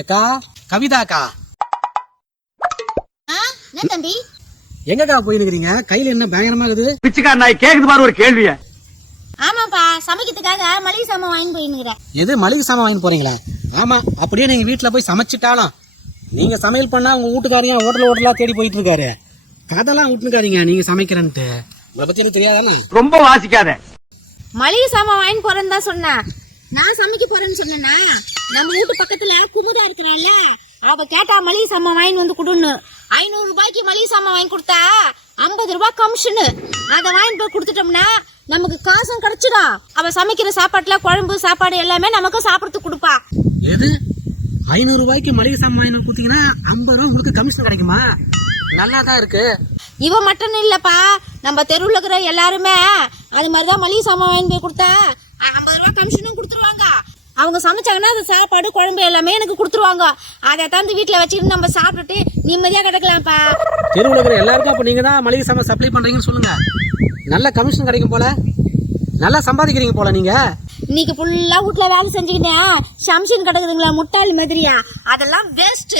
ஏக்கா கவிதா அக்கா என்ன தம்பி எங்கக்கா போயிருக்கிறீங்க? கையில என்ன பயங்கரமா இருக்குது? பிச்சைக்கார நாய் கேக்குது பாரு ஒரு கேள்விய. ஆமாப்பா, சமைக்கிறதுக்காக மளிகை சாமான் வாங்கி போயினுக்கிறேன். எது மளிகை சாமான் வாங்கி போறீங்களா? ஆமா, அப்படியே நீங்க வீட்டுல போய் சமைச்சிட்டாலும் நீங்க சமையல் பண்ணா உங்க வீட்டுக்காரையும் ஹோட்டலா தேடி போயிட்டு இருக்காரு. கதெல்லாம் விட்டுருக்காதீங்க நீங்க சமைக்கிறன்ட்டு. உங்களை பத்தி எனக்கு தெரியாதானே? ரொம்ப வாசிக்காத. மளிகை சாமான் வாங்கி போறேன்னு தான் சொன்னேன். நான் சமைக்க போறேன்னு சொன்னேன்னா நம்ம வீட்டு பக்கத்துல குமுதா இருக்கிறாள்ல, அவ கேட்டா மளிகை சாமான் வாங்கி வந்து கொடுன்னு. 500 ரூபாய்க்கு மளிகை சாமான் வாங்கி கொடுத்தா 50 ரூபாய் கமிஷனு. அதை வாங்கி போய் கொடுத்துட்டோம்னா நமக்கு காசும் கிடைச்சிடும். அவ சமைக்கிற சாப்பாட்டுல குழம்பு சாப்பாடு எல்லாமே நமக்கு சாப்பிடறதுக்கு கொடுப்பா. எது 500 ரூபாய்க்கு மளிகை சாமான் வாங்கி கொடுத்தீங்கன்னா 50 ரூபாய் உங்களுக்கு கமிஷன் கிடைக்குமா? நல்லாதான் இருக்கு. இவ மட்டும் இல்லப்பா, நம்ம தெருவுல இருக்கிற எல்லாருமே அது மாதிரிதான் மளிகை சாமான் வாங்கி போய் கொடுத்தா 50 ரூபாய் கமிஷனும் கொடுத்துருவாங்க. அவங்க சமைச்சாங்கன்னா அது சாப்பாடு குழம்பு எல்லாமே எனக்கு கொடுத்துருவாங்க. அதை தந்து வீட்டுல வச்சுட்டு நம்ம சாப்பிட்டுட்டு நிம்மதியா கிடக்கலாம்ப்பா. தெருவுல இருக்கிற எல்லாருக்கும் அப்ப நீங்க தான் மளிகை சாமான் சப்ளை பண்றீங்கன்னு சொல்லுங்க. நல்ல கமிஷன் கிடைக்கும் போல, நல்லா சம்பாதிக்கிறீங்க போல. நீங்க இன்னைக்கு ஃபுல்லா வீட்டுல வேலை செஞ்சுக்கிட்டேன், சம்ஷன் கிடக்குதுங்களா முட்டாள் மாதிரியா? அதெல்லாம் வேஸ்ட்.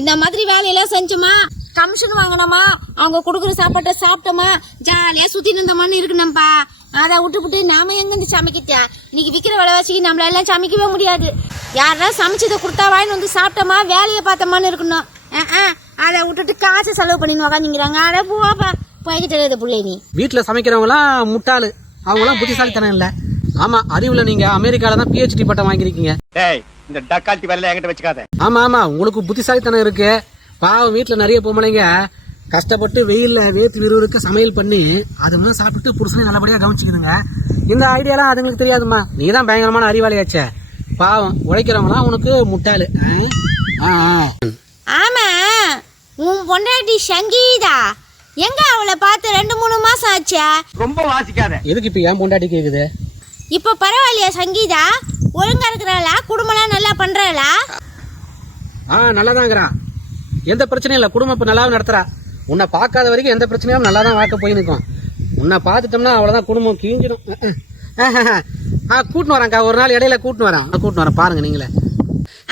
இந்த மாதிரி வேலையெல்லாம் செஞ்சோமா, கமிஷன் வாங்கினோமா, அவங்க கொடுக்குற சாப்பாட்டை சாப்பிட்டோமா, ஜாலியா சுத்தி நின்றோமான்னு இருக்கணும்பா. அதை விட்டுப்புட்டு நாம எங்கிருந்து சமைக்கிட்டா? இன்னைக்கு விற்கிற விலைவாசிக்கு நம்மளால சமைக்கவே முடியாது. யாரா சமைச்சதை கொடுத்தா வாங்கி வந்து சாப்பிட்டோமா, வேலையை பார்த்தோமான்னு இருக்கணும். அதை விட்டுட்டு காசு செலவு பண்ணின்னு உக்காந்துங்கிறாங்க. அதை போவாப்பா, போய்க்கு தெரியாத பிள்ளை. நீ வீட்டுல சமைக்கிறவங்களாம் முட்டாளு, அவங்களாம் புத்திசாலித்தனம் இல்ல. ஆமா, அறிவுல நீங்க அமெரிக்கால தான் PhD பட்டம் வாங்கிருக்கீங்க. இந்த டக்கால்ட்டி வேலை என்கிட்ட வச்சுக்காத. ஆமா ஆமா, உங்களுக்கு புத்திசாலித்தனம் இருக்கு. பாவம் வீட்டுல நிறைய பொம்பளைங்க கஷ்டப்பட்டு வெயில்ல வேத்து விறுவிறுக்க சமையல் பண்ணி அதுவும் சாப்பிட்டு புருஷனை நல்லபடியா கவனிச்சுக்குதுங்க. இந்த ஐடியாலாம் அதுங்களுக்கு தெரியாதுமா. நீ தான் பயங்கரமான அறிவாளியாச்சே. பாவம் உழைக்கிறவங்களாம் உனக்கு முட்டாளு. ஆமா, உன் பொண்டாட்டி சங்கீதா எங்க? அவளை பார்த்து 2-3 மாசம் ஆச்சா? ரொம்ப வாசிக்காத. எதுக்கு இப்ப ஏன் பொண்டாட்டி கேக்குது? இப்ப பரவாயில்லையா சங்கீதா? ஒழுங்கா இருக்கிறாளா? குடும்பம்லாம் நல்லா பண்றாளா? நல்லாதாங்கிறா, எந்த பிரச்சனையும் இல்ல. குடும்பம் இப்ப நல்லாவும் நடத்துறா. உன்னை பார்க்காத வரைக்கும் எந்த பிரச்சனையும் நல்லா தான் வாக்க போய் நிற்கும். உன்னை பார்த்துட்டோம்னா அவ்வளவுதான், குடும்பம் கீஞ்சிடும். கூட்டின்னு வரேன்க்கா, ஒரு நாள் இடையில கூட்டின்னு வரேன் பாருங்க நீங்களே.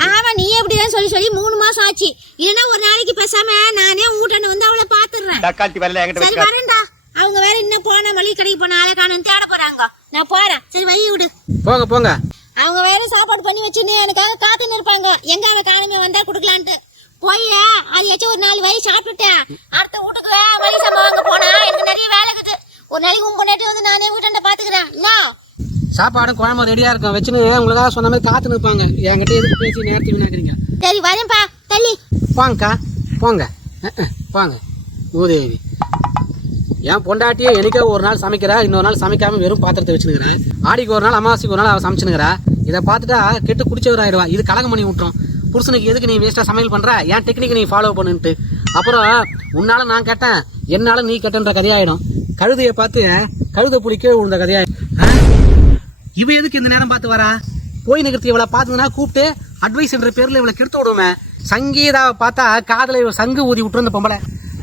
ஆமா, நீ எப்படிதான் சொல்லி 3 மாசம் ஆச்சு. இல்லன்னா ஒரு நாளைக்கு பேசாம நானே ஊட்டாண்டு வந்து அவளை பாத்துறேன். சரி வரேன்டா. அவங்க வேற இன்னும் போன மளிகை கடைக்கு போன ஆளை காணும் தேட போறாங்க. நான் போறேன். சரி வை விடு. போங்க. அவங்க வேற சாப்பாடு பண்ணி வச்சுன்னு எனக்காக காத்துன்னு இருப்பாங்க. எங்க அவ காணுமே வந்தா குடுக்கலான்ட்டு போய் அது ஏச்சும் ஒரு 4 வயசு சாப்பிட்டுட்டேன். அடுத்த வீட்டுக்கு மளிகை சாமான் வாங்க போனா எனக்கு நிறைய வேலை இருக்குது. ஒரு நாளைக்கு உன் பொண்டாட்டி வந்து நானே வீட்டாண்ட பாத்துக்கிறேன். சாப்பாடும் குழம்பு ரெடியா இருக்கும் வச்சுன்னு உங்களுக்காக சொன்ன மாதிரி காத்து நிற்பாங்க. என்கிட்ட எதுக்கு பேசி நேரத்தை வீணாக்குறீங்க? சரி வரேன்ப்பா, தள்ளி போங்கக்கா போங்க. மூதேவி, என் பொண்டாட்டியே எனக்கே ஒரு நாள் சமைக்கிறா, இன்னொரு நாள் சமைக்காம வெறும் பாத்திரத்தை வச்சுனுக்கிறேன். ஆடிக்கு ஒரு நாள் அமாவாசைக்கு ஒரு நாள் அவ சமைச்சுனுக்கிறா. இதை பார்த்துட்டா கெட்டு குடிச்சவராயிடுவா. இது கலகம் பண்ணி விட்டுரும். புருஷனுக்கு எதுக்கு நீ வேஸ்டா சமையல் பண்ற, என் டெக்னிக் நீ ஃபாலோ பண்ணுன்ட்டு. அப்புறம் உன்னால நான் கேட்டேன், என்னால நீ கேட்டன்ற கதையாயிடும். கழுதைய பார்த்து கழுதை பிடிக்க உள்ள கதையாயிடும். இவ எதுக்கு இந்த நேரம் பார்த்து வரா? போய் நிறுத்தி இவளை பார்த்ததுன்னா கூப்பிட்டு அட்வைஸ் என்ற பேர்ல இவளை கெடுத்து விடுவேன். சங்கீதாவை பார்த்தா காதல இவ சங்கு ஊதி விட்டுரு இந்த பொம்பளை.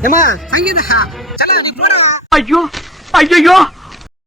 ஏமா சங்கீதா, ஐயோ